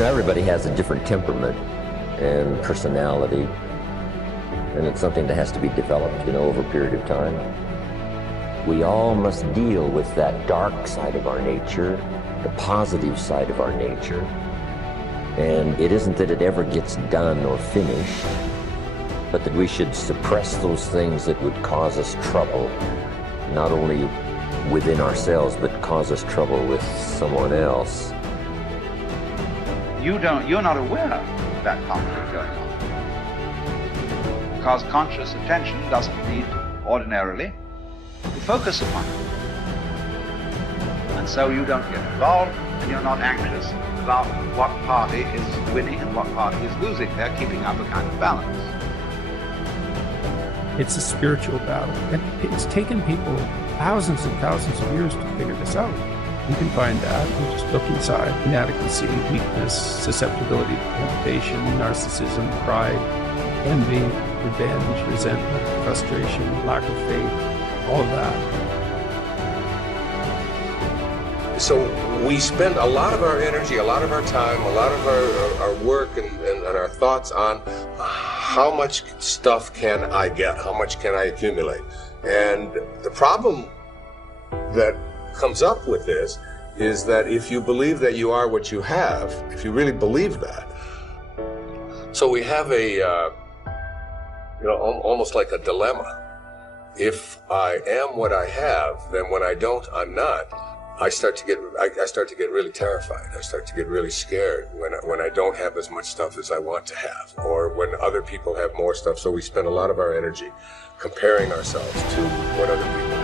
Everybody has a different temperament and personality, and it's something that has to be developed, over a period of time. We all must deal with that dark side of our nature, the positive side of our nature, and it isn't that it ever gets done or finished, but that we should suppress those things that would cause us trouble, not only within ourselves, but cause us trouble with someone else. You're not aware of that conflict going on. Because conscious attention doesn't lead ordinarily to focus upon it. And so you don't get involved, and you're not anxious about what party is winning and what party is losing. They're keeping up a kind of balance. It's a spiritual battle, and it's taken people thousands and thousands of years to figure this out. You can find that. You just look inside. Inadequacy, weakness, susceptibility to temptation, narcissism, pride, envy, revenge, resentment, frustration, lack of faith, all of that. So we spend a lot of our energy, a lot of our time, a lot of our work and our thoughts on how much stuff can I get? How much can I accumulate? And the problem that comes up with this is that if you believe that you are what you have, if you really believe that, so we have a, almost like a dilemma. If I am what I have, then when I don't, I'm not. I start to get really terrified. I start to get really scared when I don't have as much stuff as I want to have, or when other people have more stuff. So we spend a lot of our energy comparing ourselves to what other people have.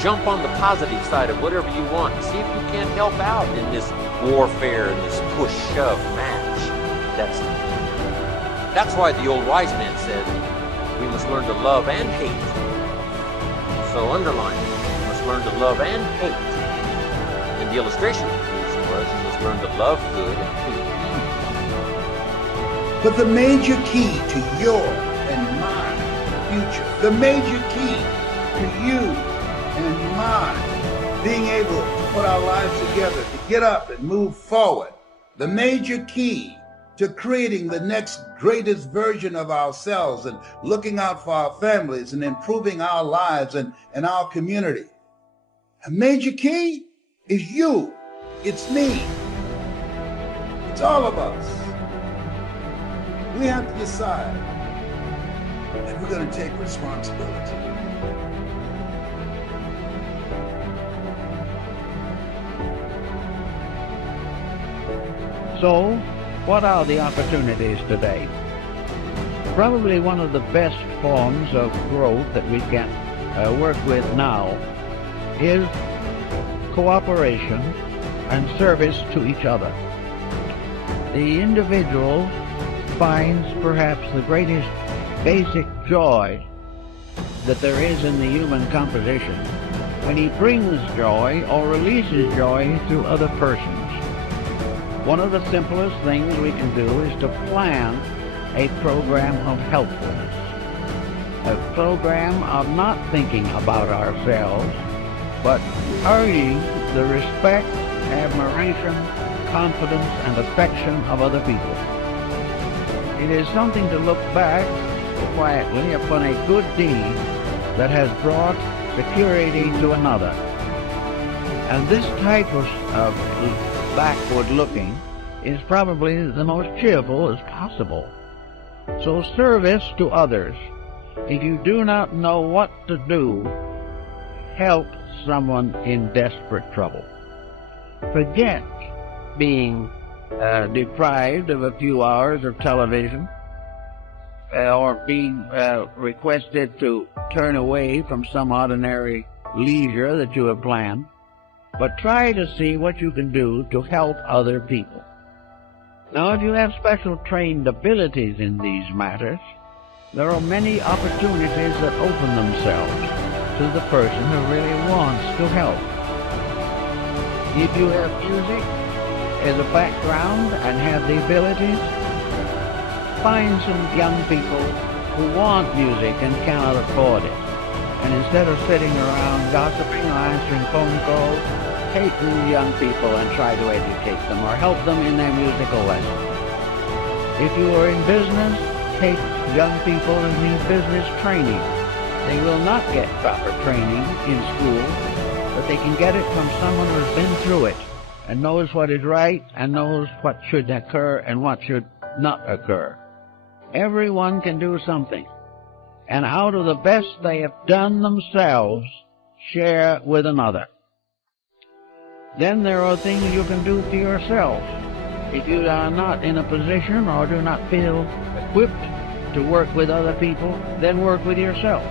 Jump on the positive side of whatever you want. See if you can't help out in this warfare, in this push-shove match. That's why the old wise man said we must learn to love and hate. So underline it. You must learn to love and hate. And the illustration was you must learn to love good and hate evil. But the major key to your and my future, the major key to you and mine being able to put our lives together, to get up and move forward, the major key to creating the next greatest version of ourselves and looking out for our families and improving our lives and our community. A major key is you. It's me. It's all of us. We have to decide that we're going to take responsibility. So, what are the opportunities today? Probably one of the best forms of growth that we can work with now is cooperation and service to each other. The individual finds perhaps the greatest basic joy that there is in the human composition when he brings joy or releases joy through other persons. One of the simplest things we can do is to plan a program of helpfulness, a program of not thinking about ourselves, but earning the respect, admiration, confidence, and affection of other people. It is something to look back quietly upon a good deed that has brought security to another. And this type of backward looking is probably the most cheerful as possible. So service to others. If you do not know what to do, help someone in desperate trouble. Forget being deprived of a few hours of television or being requested to turn away from some ordinary leisure that you have planned. But try to see what you can do to help other people. Now, if you have special trained abilities in these matters, there are many opportunities that open themselves to the person who really wants to help. If you have music as a background and have the abilities, find some young people who want music and cannot afford it. And instead of sitting around gossiping or answering phone calls, take these young people and try to educate them or help them in their musical lessons. If you are in business, take young people and need business training. They will not get proper training in school, but they can get it from someone who has been through it and knows what is right and knows what should occur and what should not occur. Everyone can do something, and out of the best they have done themselves, share with another. Then there are things you can do for yourself. If you are not in a position or do not feel equipped to work with other people, then work with yourself.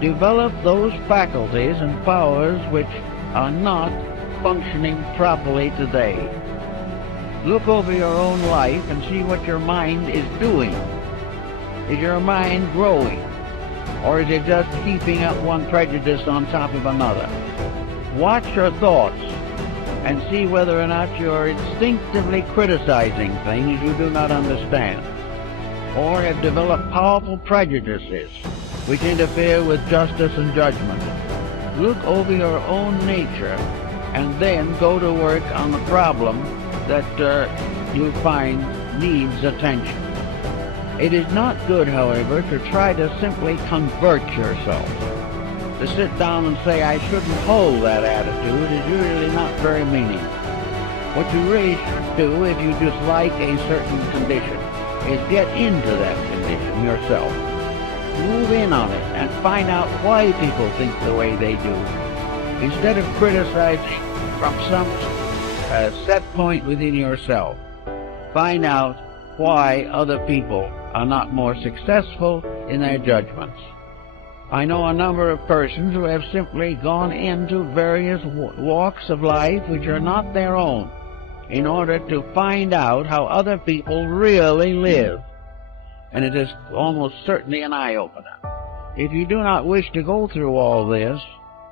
Develop those faculties and powers which are not functioning properly today. Look over your own life and see what your mind is doing. Is your mind growing? Or is it just heaping up one prejudice on top of another? Watch your thoughts and see whether or not you're instinctively criticizing things you do not understand, or have developed powerful prejudices which interfere with justice and judgment. Look over your own nature and then go to work on the problem that you find needs attention. It is not good, however, to try to simply convert yourself. To sit down and say, I shouldn't hold that attitude, is usually not very meaningful. What you really should do, if you dislike a certain condition, is get into that condition yourself. Move in on it and find out why people think the way they do, instead of criticizing from some set point within yourself. Find out why other people are not more successful in their judgments. I know a number of persons who have simply gone into various walks of life which are not their own in order to find out how other people really live. And it is almost certainly an eye-opener. If you do not wish to go through all this,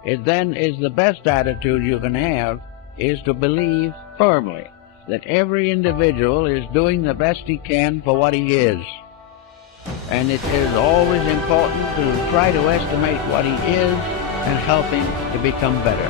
it then is the best attitude you can have is to believe firmly that every individual is doing the best he can for what he is. And it is always important to try to estimate what he is and help him to become better.